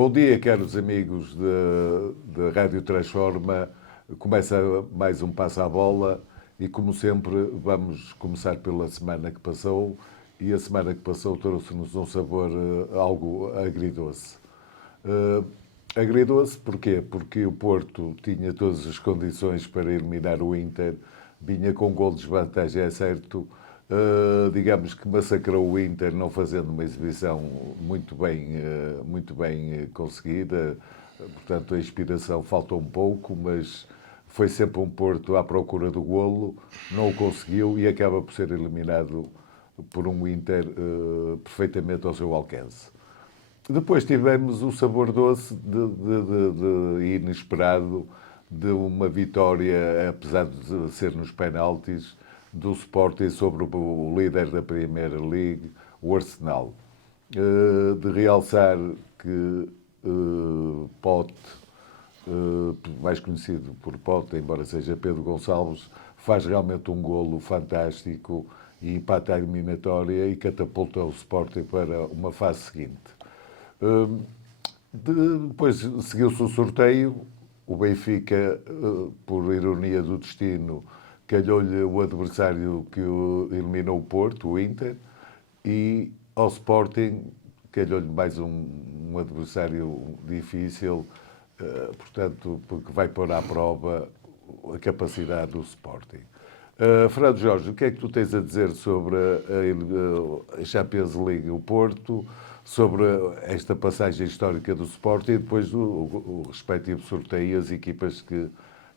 Bom dia, caros amigos da Rádio Transforma. Começa mais um Passa a Bola e, como sempre, vamos começar pela semana que passou. E a semana que passou trouxe-nos um sabor algo agridoce. Agridoce porquê? Porque o Porto tinha todas as condições para eliminar o Inter, vinha com um gol de desvantagem, é certo. Digamos que massacrou o Inter, não fazendo uma exibição muito bem conseguida. Portanto, a inspiração faltou um pouco, mas foi sempre um Porto à procura do golo, não o conseguiu e acaba por ser eliminado por um Inter perfeitamente ao seu alcance. Depois tivemos o sabor doce de inesperado de uma vitória, apesar de ser nos penaltis, do Sporting sobre o líder da Premier League, o Arsenal. De realçar que Pote, mais conhecido por Pote, embora seja Pedro Gonçalves, faz realmente um golo fantástico e empata a eliminatória e catapulta o Sporting para uma fase seguinte. Depois seguiu-se o sorteio, o Benfica, por ironia do destino, calhou-lhe o adversário que eliminou o Porto, o Inter, e ao Sporting calhou-lhe mais um adversário difícil, portanto, porque vai pôr à prova a capacidade do Sporting. Fernando Jorge, o que é que tu tens a dizer sobre a Champions League, o Porto, sobre esta passagem histórica do Sporting e depois o respectivo sorteio e as equipas que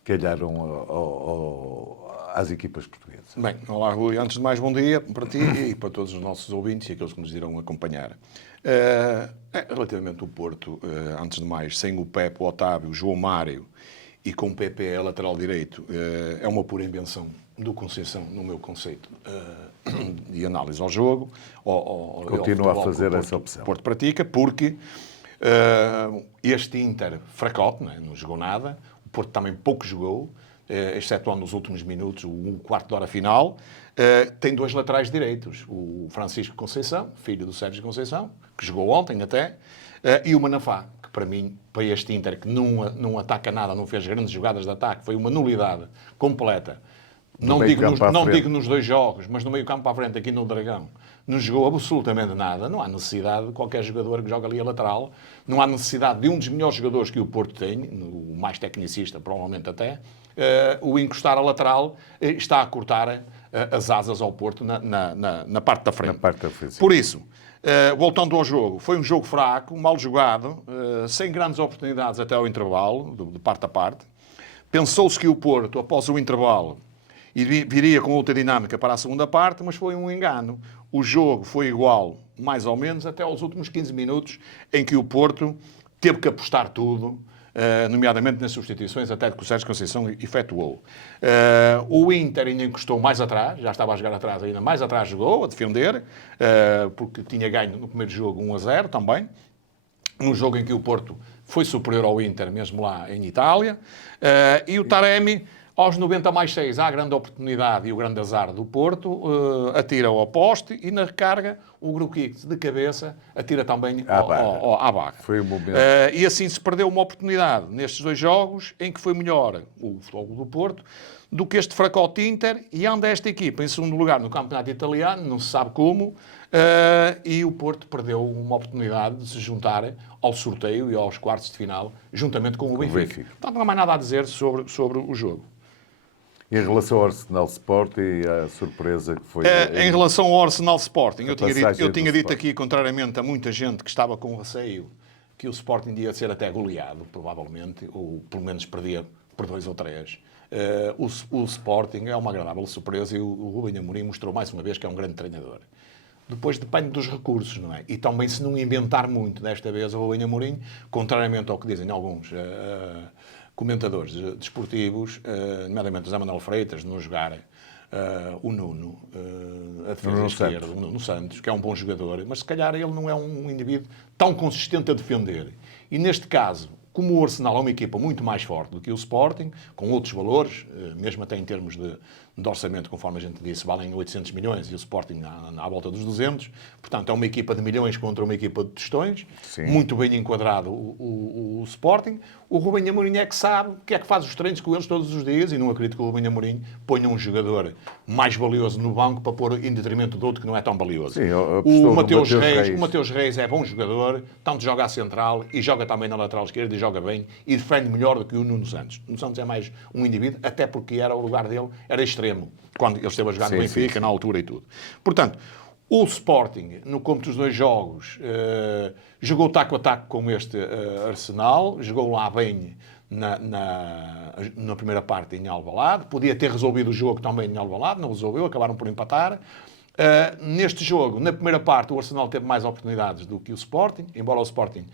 calharam às equipas portuguesas? Bem, olá Rui, antes de mais bom dia para ti e para todos os nossos ouvintes e aqueles que nos irão acompanhar. Relativamente ao Porto, antes de mais, sem o Pepe, o Otávio, o João Mário e com o Pepe lateral direito, é uma pura invenção do Conceição, no meu conceito de análise ao jogo. Continua a fazer essa opção. O Porto pratica, porque este Inter fracote, não jogou nada, o Porto também pouco jogou, excetuando nos últimos minutos, um quarto de hora final. Tem dois laterais direitos, o Francisco Conceição, filho do Sérgio Conceição, que jogou ontem até, e o Manafá, que para mim, para este Inter, que não ataca nada, não fez grandes jogadas de ataque, foi uma nulidade completa. Não digo nos dois jogos, mas no meio campo para a frente, aqui no Dragão, não jogou absolutamente nada. Não há necessidade de qualquer jogador que joga ali a lateral. Não há necessidade de um dos melhores jogadores que o Porto tem, o mais tecnicista, provavelmente até, o encostar a lateral está a cortar as asas ao Porto na parte da frente. Por isso, voltando ao jogo, foi um jogo fraco, mal jogado, sem grandes oportunidades até ao intervalo, de parte a parte. Pensou-se que o Porto, após o intervalo, viria com outra dinâmica para a segunda parte, mas foi um engano. O jogo foi igual, mais ou menos, até aos últimos 15 minutos, em que o Porto teve que apostar tudo, nomeadamente nas substituições, até que o Sérgio Conceição efetuou. O Inter ainda encostou mais atrás, já estava a jogar atrás, ainda mais atrás jogou, a defender, porque tinha ganho no primeiro jogo 1-0 também. Num jogo em que o Porto foi superior ao Inter, mesmo lá em Itália. E o Taremi, aos 90+6, há a grande oportunidade e o grande azar do Porto, atira ao poste e na recarga o Grujic de cabeça atira também à barra. Foi um momento. E assim se perdeu uma oportunidade nestes dois jogos em que foi melhor o futebol do Porto do que este fracote Inter, e anda esta equipa em segundo lugar no campeonato italiano, não se sabe como, e o Porto perdeu uma oportunidade de se juntar ao sorteio e aos quartos de final, juntamente com o Benfica. Portanto, não há mais nada a dizer sobre o jogo. Em relação ao Arsenal Sporting e a surpresa que foi... Em relação ao Arsenal Sporting, eu tinha dito aqui, contrariamente a muita gente que estava com receio, que o Sporting ia ser até goleado, provavelmente, ou pelo menos perder por 2 ou 3. O Sporting é uma agradável surpresa e o Rubem Amorim mostrou mais uma vez que é um grande treinador. Depois depende dos recursos, não é? E também se não inventar muito desta vez o Rubem Amorim, contrariamente ao que dizem alguns comentadores desportivos, nomeadamente o Zé Manuel Freitas, não jogar o Nuno, a defesa esquerda, o Nuno Santos, que é um bom jogador, mas se calhar ele não é um indivíduo tão consistente a defender. E neste caso, como o Arsenal é uma equipa muito mais forte do que o Sporting, com outros valores, mesmo até em termos de orçamento, conforme a gente disse, valem 800 milhões e o Sporting à volta dos 200. Portanto, é uma equipa de milhões contra uma equipa de tostões. Sim. Muito bem enquadrado o Sporting. O Rubem Amorim é que sabe o que é que faz os treinos com eles todos os dias e não acredito que o Rubem Amorim ponha um jogador mais valioso no banco para pôr em detrimento do outro que não é tão valioso. Sim, O Mateus Reis. O Mateus Reis é bom jogador, tanto joga à central e joga também na lateral esquerda e joga bem e defende melhor do que o Nuno Santos. O Nuno Santos é mais um indivíduo, até porque era o lugar dele, era extremo, quando ele esteve a jogar no Benfica, na altura e tudo. Portanto, o Sporting, no cômputo dos dois jogos, jogou taco a taco com este Arsenal, jogou lá bem na primeira parte em Alvalade, podia ter resolvido o jogo também em Alvalade, não resolveu, acabaram por empatar. Neste jogo, na primeira parte, o Arsenal teve mais oportunidades do que o Sporting, embora o Sporting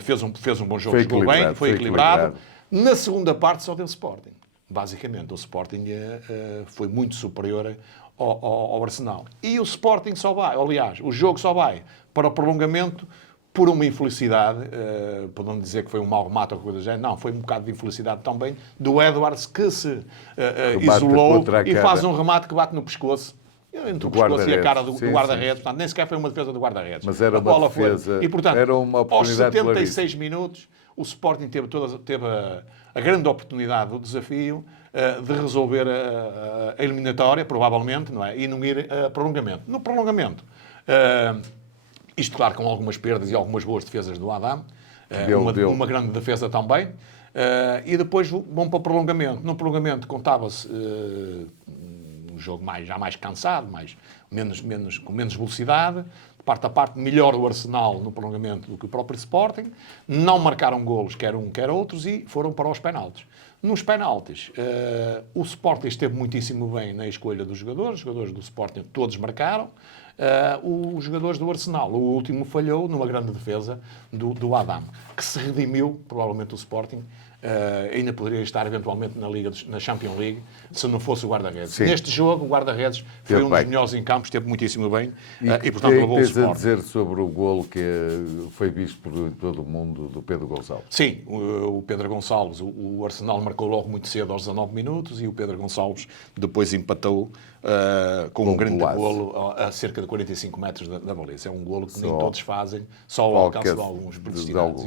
fez um bom jogo, jogou bem, foi equilibrado. Na segunda parte só deu Sporting. Basicamente, o Sporting foi muito superior ao Arsenal. E o Sporting só vai, aliás, o jogo só vai para o prolongamento por uma infelicidade, por não dizer que foi um mau remate ou coisa do género, não, foi um bocado de infelicidade também do Edwards que se isolou e faz um remate que bate no pescoço. Entre o pescoço e a cara do guarda-redes. Portanto, nem sequer foi uma defesa do guarda-redes. Mas era uma defesa, e, portanto, era uma oportunidade aos 76 minutos, o Sporting teve a grande oportunidade do desafio de resolver a eliminatória, provavelmente, não é? E não ir a prolongamento. No prolongamento, isto claro com algumas perdas e algumas boas defesas do Adam, uma grande defesa também, e depois vão para o prolongamento. No prolongamento contava-se um jogo já mais cansado, com menos velocidade, de parte a parte, melhor o Arsenal no prolongamento do que o próprio Sporting, não marcaram golos, quer um, quer outros, e foram para os penaltis. Nos penaltis, o Sporting esteve muitíssimo bem na escolha dos jogadores. Os jogadores do Sporting todos marcaram. Os jogadores do Arsenal, o último falhou numa grande defesa do Adam, que se redimiu, provavelmente o Sporting, ainda poderia estar eventualmente na Champions League, se não fosse o guarda-redes. Neste jogo, o guarda-redes foi um dos melhores em campo, esteve muitíssimo bem, e portanto levou o Sporting. A dizer sobre o golo que foi visto por todo o mundo do Pedro Gonçalves? Sim, o Pedro Gonçalves, o Arsenal marcou logo muito cedo aos 19 minutos e o Pedro Gonçalves depois empatou com um grande golo a cerca de 45 metros da baliza. É um golo que nem todos fazem, só ao alcance de alguns predestinados.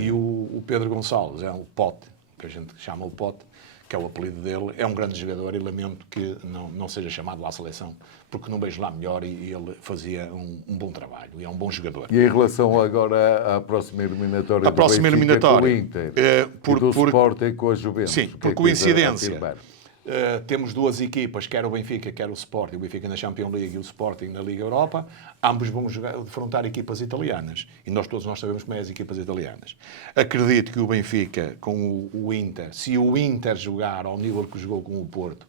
E o Pedro Gonçalves é o Pote, que a gente chama o Pote, que é o apelido dele, é um grande jogador e lamento que não seja chamado à seleção, porque não vejo lá melhor e ele fazia um bom trabalho e é um bom jogador. E em relação agora à próxima eliminatória com o Inter e do Sporting com a Juventus? Sim, por coincidência. Temos duas equipas, quer o Benfica, quer o Sporting, o Benfica na Champions League e o Sporting na Liga Europa, ambos vão defrontar equipas italianas. E nós sabemos como é as equipas italianas. Acredito que o Benfica com o Inter, se o Inter jogar ao nível que jogou com o Porto,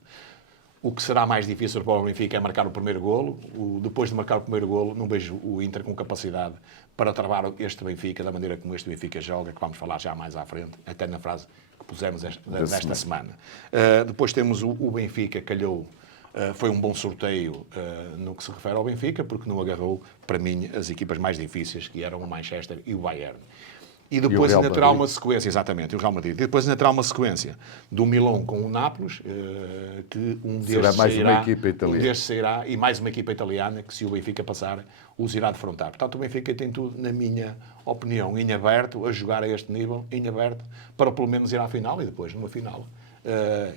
o que será mais difícil para o Benfica é marcar o primeiro golo. Depois de marcar o primeiro golo, não vejo o Inter com capacidade para travar este Benfica da maneira como este Benfica joga, que vamos falar já mais à frente, até na frase que pusemos desta semana. Depois temos o Benfica, calhou, foi um bom sorteio no que se refere ao Benfica, porque não agarrou, para mim, as equipas mais difíceis, que eram o Manchester e o Bayern. E depois ainda terá uma sequência, exatamente, o Real Madrid. E depois ainda terá uma sequência do Milão com o Nápoles, que um destes sairá, e mais uma equipa italiana, que se o Benfica passar, os irá defrontar. Portanto, o Benfica tem tudo, na minha opinião, em aberto, a jogar a este nível, em aberto, para pelo menos ir à final, e depois, numa final,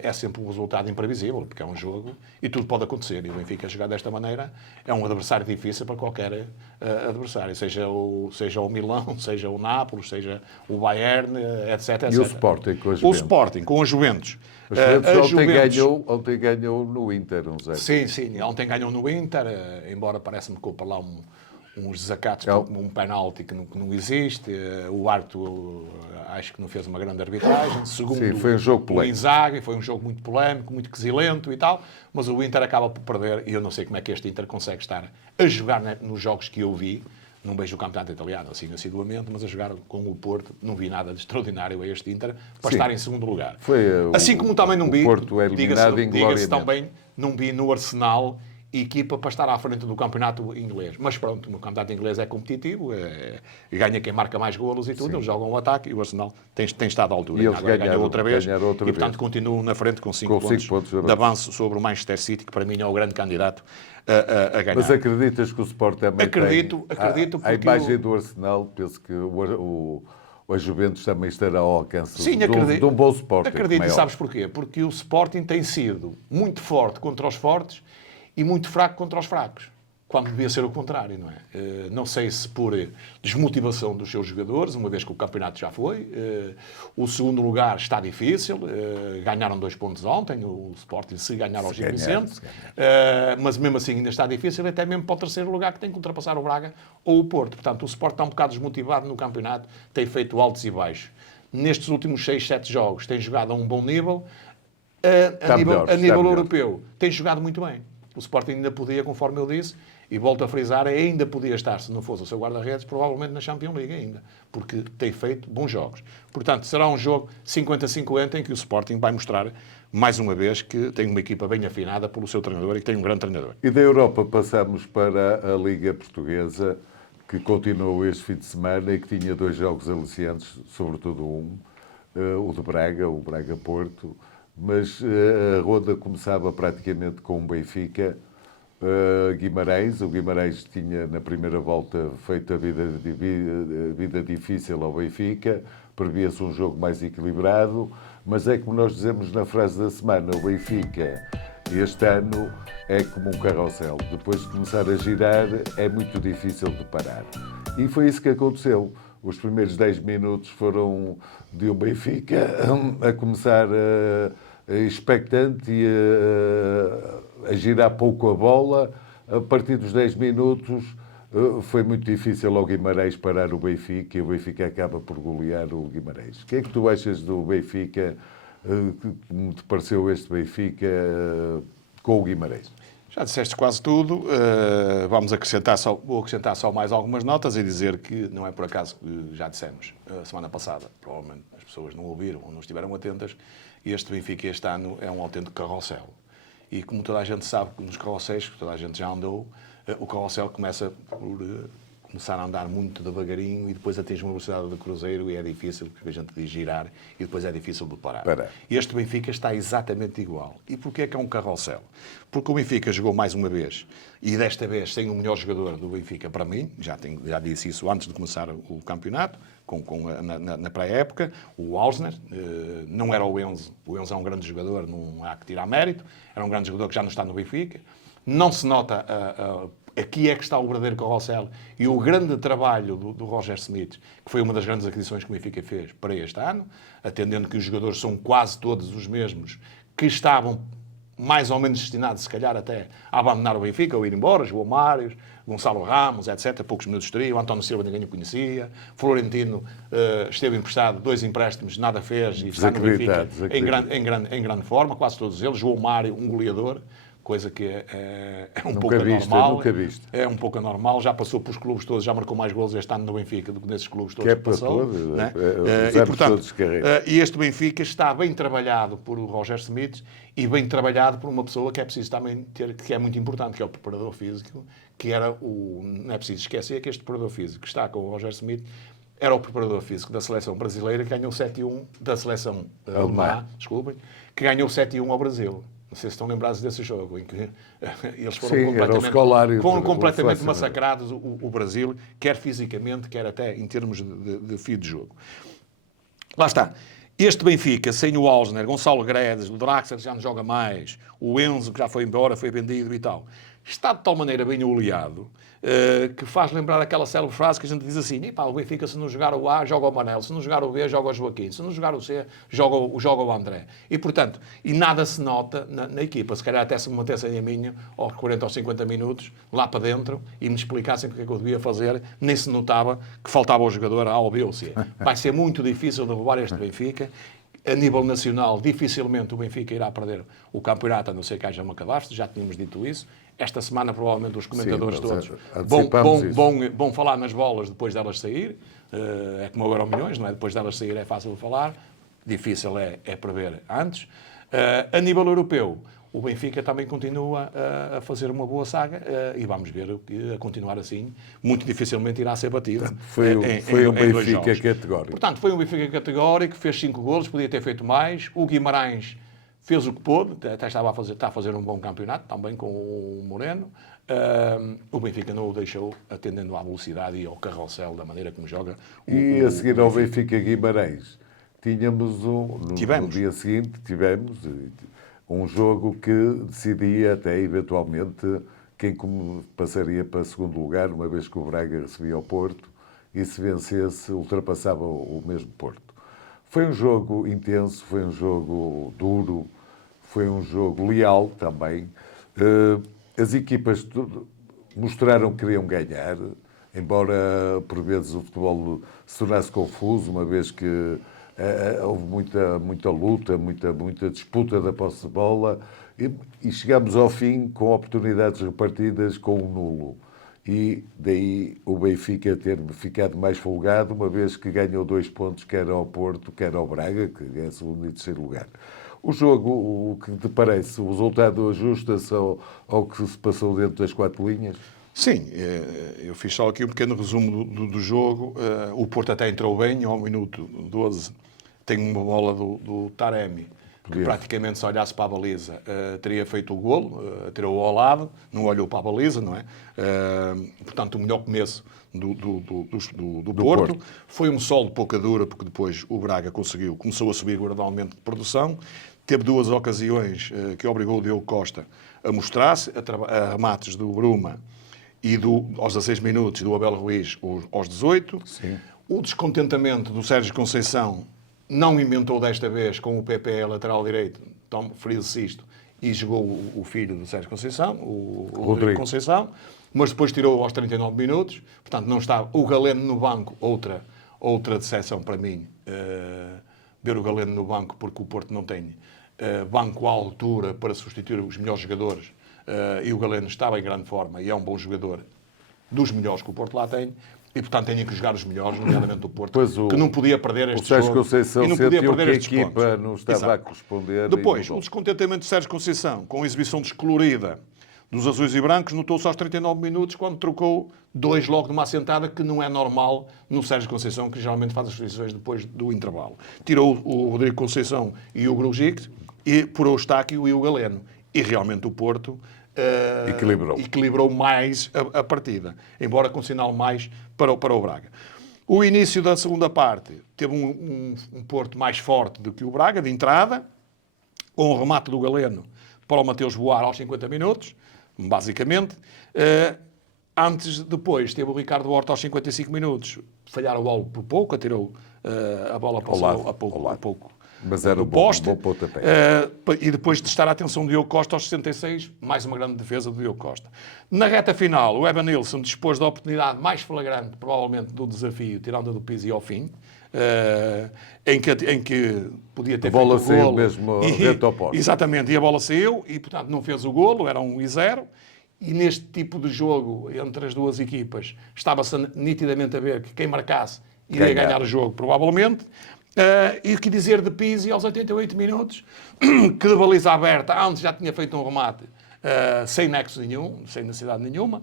é sempre um resultado imprevisível, porque é um jogo e tudo pode acontecer. E o Benfica jogar desta maneira é um adversário difícil para qualquer adversário, seja o Milão, seja o Nápoles, seja o Bayern, etc. E o Sporting com a Juventus? O Sporting com a Juventus. A Juventus ontem ganhou no Inter, não sei. Sim, ontem ganhou no Inter, embora parece-me que houve lá uns desacatos, um penalti que não existe. O árbitro acho que não fez uma grande arbitragem. Segundo foi um jogo polémico. O Inzaghi, foi um jogo muito polémico, muito quesilento e tal, mas o Inter acaba por perder e eu não sei como é que este Inter consegue estar a jogar nos jogos que eu vi. Não vejo o campeonato italiano assim assiduamente, mas a jogar com o Porto não vi nada de extraordinário a este Inter para estar em segundo lugar. Foi assim como também não vi, Porto eliminado diga-se também, não vi no Arsenal equipa para estar à frente do campeonato inglês. Mas pronto, no campeonato inglês é competitivo, ganha quem marca mais golos e tudo, Sim. eles jogam o ataque e o Arsenal tem estado à altura. E eles Agora ganhou outra vez ganharam outra e, portanto, vez. continuam na frente com 5 Com pontos, cinco pontos de de avanço sobre o Manchester City, que para mim é o grande candidato a ganhar. Mas acreditas que o Sport também Acredito, tem... acredito, A porque imagem do Arsenal, penso que a Juventus também estará ao alcance Sim, de um bom Sporting. acredito, como é e sabes óbvio. porquê? Porque o Sporting tem sido muito forte contra os fortes e muito fraco contra os fracos. Quando devia ser o contrário, não é? Não sei se por desmotivação dos seus jogadores, uma vez que o campeonato já foi. O segundo lugar está difícil. Ganharam 2 pontos ontem, o Sporting, se ganhar ao Gil Vicente. Mas mesmo assim ainda está difícil, até mesmo para o terceiro lugar, que tem que ultrapassar o Braga ou o Porto. Portanto, o Sporting está um bocado desmotivado no campeonato, tem feito altos e baixos. Nestes últimos 6, 7 jogos tem jogado a um bom nível. A nível europeu tem jogado muito bem. O Sporting ainda podia, conforme eu disse, e volto a frisar, ainda podia estar, se não fosse o seu guarda-redes, provavelmente na Champions League ainda, porque tem feito bons jogos. Portanto, será um jogo 50-50 em que o Sporting vai mostrar, mais uma vez, que tem uma equipa bem afinada pelo seu treinador e que tem um grande treinador. E da Europa passamos para a Liga Portuguesa, que continuou este fim de semana e que tinha 2 jogos aliciantes, sobretudo o de Braga, o Braga-Porto, mas a ronda começava praticamente com o Benfica, Guimarães. O Guimarães tinha na primeira volta feito a vida difícil ao Benfica, previa-se um jogo mais equilibrado, mas é como nós dizemos na frase da semana, o Benfica este ano é como um carrossel, depois de começar a girar é muito difícil de parar. E foi isso que aconteceu. Os primeiros 10 minutos foram de um Benfica a começar expectante e a girar pouco a bola. A partir dos 10 minutos foi muito difícil ao Guimarães parar o Benfica e o Benfica acaba por golear o Guimarães. O que é que tu achas do Benfica? Como te pareceu este Benfica com o Guimarães? Já disseste quase tudo. Vou acrescentar só mais algumas notas e dizer que não é por acaso que já dissemos a semana passada, provavelmente as pessoas não ouviram ou não estiveram atentas, este Benfica este ano é um autêntico carrossel. E como toda a gente sabe, nos carrosséis, que toda a gente já andou, o carrossel começa por começar a andar muito devagarinho e depois atinge uma velocidade de cruzeiro e é difícil, porque a gente diz girar, e depois é difícil de parar. Este Benfica está exatamente igual. E porquê é que é um carrossel? Porque o Benfica jogou mais uma vez, e desta vez sem o melhor jogador do Benfica para mim, já disse isso antes de começar o campeonato, na pré-época, o Alsner, não era o Enzo é um grande jogador, não há que tirar mérito, era um grande jogador que já não está no Benfica, não se nota aqui é que está o verdadeiro carrossel e o grande trabalho do Roger Smith, que foi uma das grandes aquisições que o Benfica fez para este ano, atendendo que os jogadores são quase todos os mesmos, que estavam mais ou menos destinados, se calhar, até a abandonar o Benfica ou ir embora, João Mário, Gonçalo Ramos, etc. Poucos minutos teriam, António Silva ninguém o conhecia, Florentino esteve emprestado, 2 empréstimos, nada fez e está no Benfica em grande forma, quase todos eles. João Mário, um goleador, coisa que é um pouco anormal. É um pouco anormal, já passou pelos clubes todos, já marcou mais gols este ano no Benfica do que nesses clubes todos que passou. Né? E, portanto, este Benfica está bem trabalhado por Roger Smith e bem trabalhado por uma pessoa que é preciso também ter, que é muito importante, que é o preparador físico, que era não é preciso esquecer que este preparador físico que está com o Roger Smith era o preparador físico da seleção brasileira que ganhou 7-1, da seleção alemã, desculpem, que ganhou 7-1 ao Brasil. Não sei se estão lembrados desse jogo, em que eles foram completamente massacrados, o Brasil, quer fisicamente, quer até em termos de fio de jogo. Lá está. Este Benfica, sem o Alsner, Gonçalo Guedes, o Draxler já não joga mais, o Enzo, que já foi embora, foi vendido e tal, está de tal maneira bem oleado que faz lembrar aquela célebre frase que a gente diz assim: o Benfica, se não jogar o A, joga o Manel, se não jogar o B, joga o Joaquim, se não jogar o C, joga o André. E, portanto, nada se nota na equipa. Se calhar até se me mantessem a minha, aos 40 ou 50 minutos, lá para dentro, e me explicassem o que é que eu devia fazer, nem se notava que faltava o jogador A ou B ou C. Vai ser muito difícil derrubar este Benfica. A nível nacional, dificilmente o Benfica irá perder o campeonato, a não ser que haja uma catástrofe, já tínhamos dito isso. Esta semana, provavelmente, os comentadores todos vão falar nas bolas depois delas sair. É como o Euromilhões, não é? Depois delas sair é fácil de falar, difícil é prever antes. A nível europeu, o Benfica também continua a fazer uma boa saga e vamos ver que a continuar assim, muito dificilmente irá ser batido. Foi um em dois Benfica jogos. categórico. Portanto, foi um Benfica categórico, fez 5 golos, podia ter feito mais. O Guimarães fez o que pôde, até está a fazer um bom campeonato, também com o Moreno. O Benfica não o deixou, atendendo à velocidade e ao carrossel da maneira como joga. E a seguir ao Benfica Guimarães, tínhamos no dia seguinte, tivemos um jogo que decidia até eventualmente quem passaria para segundo lugar, uma vez que o Braga recebia o Porto, e se vencesse ultrapassava o mesmo Porto. Foi um jogo intenso, foi um jogo duro, foi um jogo leal também. As equipas mostraram que queriam ganhar, embora por vezes o futebol se tornasse confuso, uma vez que houve muita luta, muita disputa da posse de bola, e chegámos ao fim com oportunidades repartidas com um nulo. E daí o Benfica ter ficado mais folgado, uma vez que ganhou 2 pontos, quer ao Porto, quer ao Braga, que é segundo e terceiro lugar. O jogo, o que te parece? O resultado ajusta-se ao que se passou dentro das 4 linhas? Sim, eu fiz só aqui um pequeno resumo do jogo. O Porto até entrou bem, ao minuto 12 tem uma bola do Taremi, que praticamente se olhasse para a baliza teria feito o golo, tirou ao lado, não olhou para a baliza, não é? Portanto, o melhor começo do Porto. Foi um solo de pouca dura, porque depois o Braga começou a subir gradualmente de produção, teve 2 ocasiões que obrigou o Diogo Costa a mostrar-se, a remates do Bruma e aos 16 minutos do Abel Ruiz aos 18. Sim. O descontentamento do Sérgio Conceição não inventou desta vez com o PP lateral direito, então frise-se isto, e jogou o filho do Sérgio Conceição, o Rodrigo Conceição, mas depois tirou aos 39 minutos, portanto não estava o Galeno no banco, outra decepção para mim, ver o Galeno no banco, porque o Porto não tem banco à altura para substituir os melhores jogadores, e o Galeno estava em grande forma e é um bom jogador, dos melhores que o Porto lá tem. E, portanto, tenham que jogar os melhores, nomeadamente do Porto, que não podia perder este jogo. O Sérgio Conceição e não podia perder que a estes equipa pontos. não estava Exato. a corresponder. Depois, o descontentamento de Sérgio Conceição, com a exibição descolorida dos azuis e brancos, notou-se aos 39 minutos, quando trocou 2 logo de uma assentada, que não é normal no Sérgio Conceição, que geralmente faz as substituições depois do intervalo. Tirou o Rodrigo Conceição e o Grujic, e por o Eustáquio e o Galeno. E realmente o Porto equilibrou mais a partida, embora com sinal mais para o Braga. O início da segunda parte teve um Porto mais forte do que o Braga, de entrada, com o remate do Galeno para o Mateus Boar aos 50 minutos, basicamente. Depois teve o Ricardo Horta aos 55 minutos, falhar o bola por pouco, atirou a bola para a pouco. Mas era um bom pontapé. E depois de estar a atenção do Diogo Costa aos 66, mais uma grande defesa do Diogo Costa. Na reta final, o Evanilson dispôs da oportunidade mais flagrante, provavelmente, do desafio, tirando do Pizzi ao fim, em que podia ter feito o golo. A bola saiu mesmo dentro ao poste. Exatamente, e a bola saiu, e portanto não fez o golo, era 1-0. E neste tipo de jogo, entre as duas equipas, estava-se nitidamente a ver que quem marcasse iria ganhar o jogo, provavelmente. E o que dizer de Pizzi aos 88 minutos, que de baliza aberta, antes já tinha feito um remate sem nexo nenhum, sem necessidade nenhuma,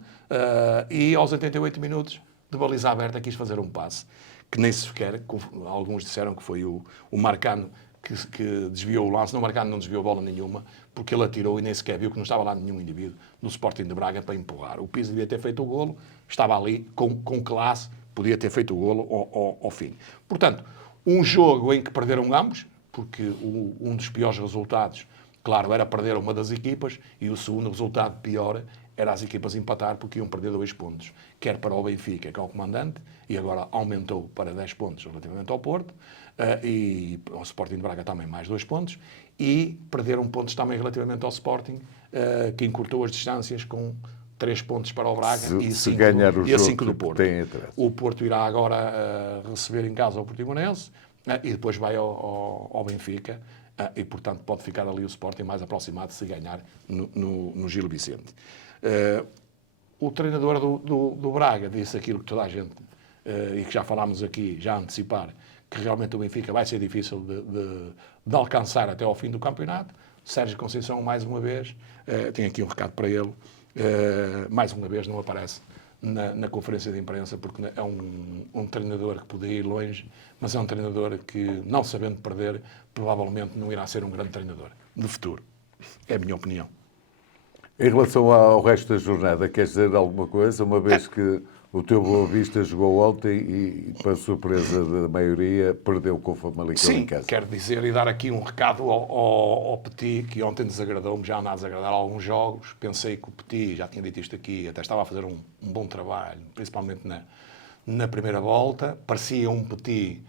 e aos 88 minutos de baliza aberta quis fazer um passe, que nem sequer, alguns disseram que foi o Marcano que desviou o lance. Não, o Marcano não desviou bola nenhuma, porque ele atirou e nem sequer viu que não estava lá nenhum indivíduo do Sporting de Braga para empurrar. O Pizzi devia ter feito o golo, estava ali com classe, podia ter feito o golo ao fim. Portanto, um jogo em que perderam ambos, porque um dos piores resultados, claro, era perder uma das equipas, e o segundo resultado pior era as equipas empatar, porque iam perder 2 pontos, quer para o Benfica, que é o comandante, e agora aumentou para 10 pontos relativamente ao Porto, e ao Sporting de Braga também mais 2 pontos, e perderam pontos também relativamente ao Sporting, que encurtou as distâncias com 3 pontos para o Braga e 5 do Porto. O Porto irá agora receber em casa o Portimonense e depois vai ao Benfica e, portanto, pode ficar ali o Sporting mais aproximado se ganhar no Gil Vicente. O treinador do Braga disse aquilo que toda a gente, e que já falámos aqui, já a antecipar, que realmente o Benfica vai ser difícil de alcançar até ao fim do campeonato, Sérgio Conceição, mais uma vez, tenho aqui um recado para ele, mais uma vez não aparece na conferência de imprensa, porque é um treinador que poderia ir longe, mas é um treinador que, não sabendo perder, provavelmente não irá ser um grande treinador no futuro. É a minha opinião. Em relação ao resto da jornada, queres dizer alguma coisa? Uma vez que o teu Boa Vista jogou ontem e, para surpresa da maioria, perdeu com o Famalicão em casa. Sim, quero dizer e dar aqui um recado ao Petit, que ontem desagradou-me, já anda a desagradar alguns jogos. Pensei que o Petit, já tinha dito isto aqui, até estava a fazer um bom trabalho, principalmente na primeira volta. Parecia um Petit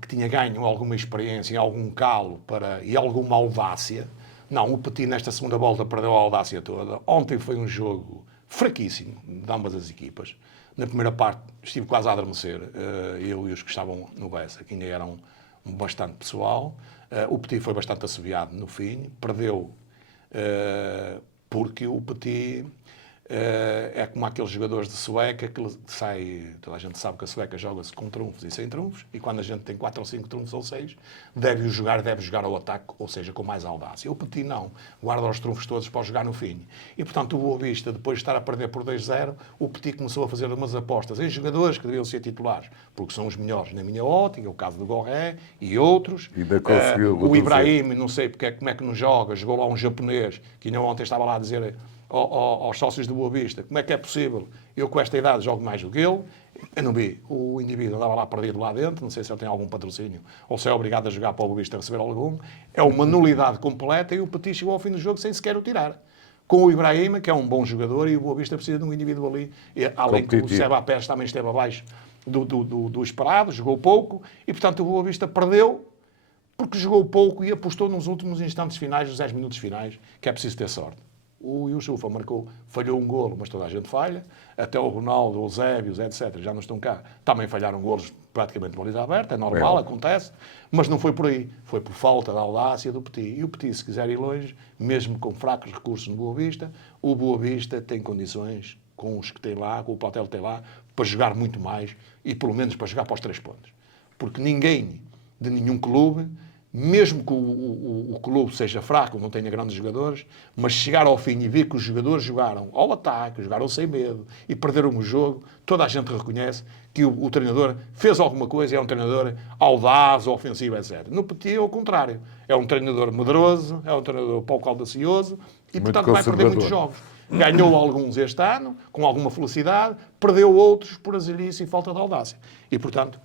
que tinha ganho alguma experiência, algum calo e alguma audácia. Não, o Petit nesta segunda volta perdeu a audácia toda. Ontem foi um jogo fraquíssimo de ambas as equipas. Na primeira parte estive quase a adormecer, eu e os que estavam no Bessa, que ainda eram bastante pessoal. O Petit foi bastante assobiado no fim, perdeu porque o Petit é como aqueles jogadores de sueca que sai, toda a gente sabe que a sueca joga-se com trunfos e sem trunfos, e quando a gente tem 4 ou 5 trunfos ou 6, deve jogar ao ataque, ou seja, com mais audácia. O Petit não, guarda os trunfos todos para jogar no fim. E portanto o Boa Vista, depois de estar a perder por 2-0, o Petit começou a fazer umas apostas em jogadores que deviam ser titulares, porque são os melhores na minha ótica, o caso do Gorré e outros. E ainda conseguiu o Ibrahim, não sei como é que não joga, jogou lá um japonês, que ainda ontem estava lá a dizer aos sócios do Boa Vista, como é que é possível? Eu com esta idade jogo mais do que ele. Eu não vi. O indivíduo andava lá perdido lá dentro, não sei se ele tem algum patrocínio ou se é obrigado a jogar para o Boa Vista a receber algum. É uma nulidade completa e o Petit chegou ao fim do jogo sem sequer o tirar. Com o Ibrahim, que é um bom jogador, e o Boa Vista precisa de um indivíduo ali, além que o Seba Pérez também esteve abaixo do esperado, jogou pouco, e portanto o Boa Vista perdeu porque jogou pouco e apostou nos últimos instantes finais, nos 10 minutos finais, que é preciso ter sorte. O Yusufa falhou um golo, mas toda a gente falha. Até o Ronaldo, o Eusébio, etc., já não estão cá. Também falharam golos praticamente de baliza aberta, é normal, acontece. Mas não foi por aí. Foi por falta da audácia do Petit. E o Petit, se quiser ir longe, mesmo com fracos recursos no Boa Vista, o Boa Vista tem condições, com os que tem lá, com o plantel que tem lá, para jogar muito mais e pelo menos para jogar para os 3 pontos. Porque ninguém de nenhum clube, mesmo que o clube seja fraco, não tenha grandes jogadores, mas chegar ao fim e ver que os jogadores jogaram ao ataque, jogaram sem medo e perderam o jogo, toda a gente reconhece que o treinador fez alguma coisa, é um treinador audaz, ofensivo, etc. No Petit é o contrário. É um treinador medroso, é um treinador pouco audacioso e, portanto, vai perder muitos jogos. Ganhou alguns este ano, com alguma felicidade, perdeu outros por azelice e falta de audácia. E, portanto,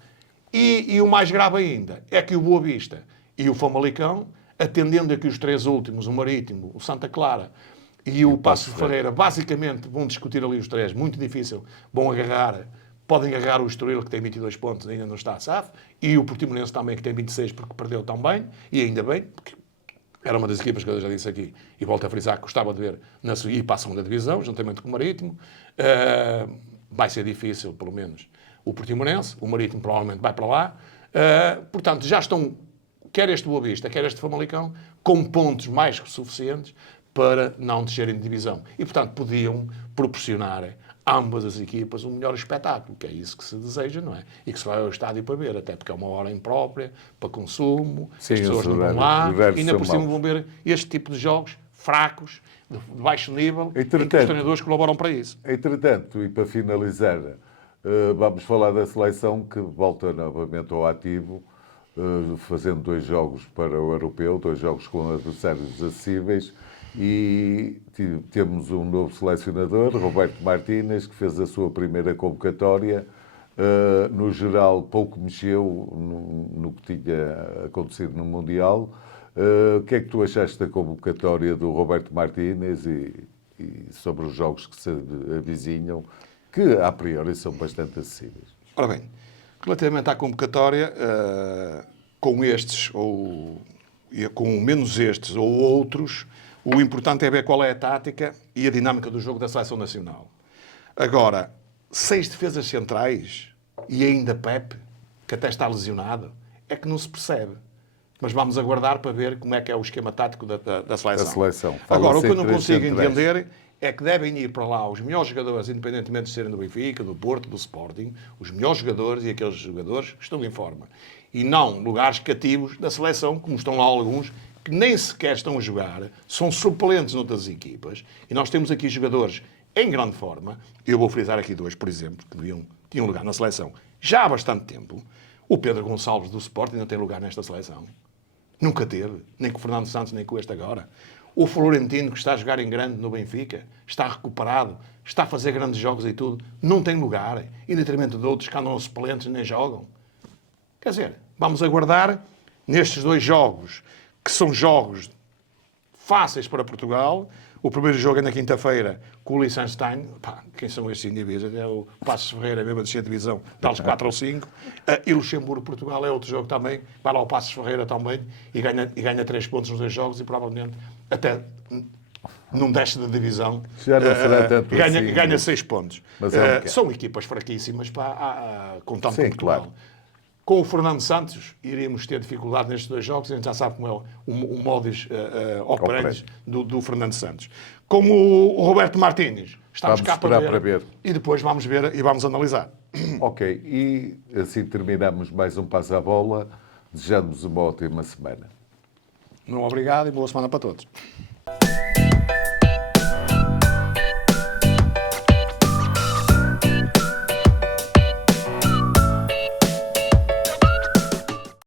e o mais grave ainda é que o Boa Vista e o Famalicão, atendendo a que os 3 últimos, o Marítimo, o Santa Clara e o Paços de Ferreira, basicamente vão discutir ali os 3, muito difícil, podem agarrar o Estoril, que tem 22 pontos, ainda não está a SAF, e o Portimonense também, que tem 26, porque perdeu também, e ainda bem, porque era uma das equipas que eu já disse aqui, e volto a frisar que gostava de ver ir para a segunda divisão, juntamente com o Marítimo. Vai ser difícil, pelo menos, o Portimonense, o Marítimo provavelmente vai para lá. Portanto, já estão, quer este Boa Vista, quer este Famalicão, com pontos mais que suficientes para não descerem de divisão. E, portanto, podiam proporcionar a ambas as equipas um melhor espetáculo, que é isso que se deseja, não é? E que se vai ao estádio para ver, até porque é uma hora imprópria, para consumo, sim, as pessoas não vão lá, e ainda por cima vão ver este tipo de jogos fracos, de baixo nível, e que os treinadores colaboram para isso. Entretanto, e para finalizar, vamos falar da seleção que volta novamente ao ativo, fazendo 2 jogos para o Europeu, 2 jogos com adversários acessíveis, e temos um novo selecionador, Roberto Martínez, que fez a sua primeira convocatória. No geral, pouco mexeu no que tinha acontecido no Mundial. O que é que tu achaste da convocatória do Roberto Martínez e sobre os jogos que se avizinham, que a priori são bastante acessíveis? Ora bem, relativamente à convocatória, com estes ou com menos estes ou outros, o importante é ver qual é a tática e a dinâmica do jogo da Seleção Nacional. Agora, 6 defesas centrais e ainda Pepe, que até está lesionado, é que não se percebe. Mas vamos aguardar para ver como é que é o esquema tático da seleção. Agora, o que eu não consigo entender é que devem ir para lá os melhores jogadores, independentemente de serem do Benfica, do Porto, do Sporting, os melhores jogadores e aqueles jogadores que estão em forma. E não lugares cativos da seleção, como estão lá alguns, que nem sequer estão a jogar, são suplentes noutras equipas, e nós temos aqui jogadores em grande forma. Eu vou frisar aqui dois, por exemplo, que tinham lugar na seleção já há bastante tempo. O Pedro Gonçalves do Sporting não tem lugar nesta seleção. Nunca teve, nem com o Fernando Santos, nem com este agora. O Florentino, que está a jogar em grande no Benfica, está recuperado, está a fazer grandes jogos e tudo, não tem lugar, em detrimento de outros que andam suplentes e nem jogam. Quer dizer, vamos aguardar nestes dois jogos, que são jogos fáceis para Portugal. O primeiro jogo é na quinta-feira com o Liechtenstein. Pá, quem são estes indivíduos? É o Passos Ferreira, mesmo a descer a divisão, dá-los 4 ou 5. E Luxemburgo-Portugal é outro jogo também. Vai lá o Passos Ferreira também e ganha 3 pontos nos 2 jogos e provavelmente até não desce da divisão. Já não será tanto assim, ganha 6 pontos. Mas é o que é. São equipas fraquíssimas para contando Sim, com Portugal. claro. Com o Fernando Santos, iríamos ter dificuldade nestes 2 jogos. A gente já sabe como é o modus operandi do Fernando Santos. Com o Roberto Martínez, estamos Vamos cá esperar para ver. E depois vamos ver e vamos analisar. Ok, e assim terminamos mais um Passo à Bola. Desejamos uma ótima semana. Obrigado e boa semana para todos.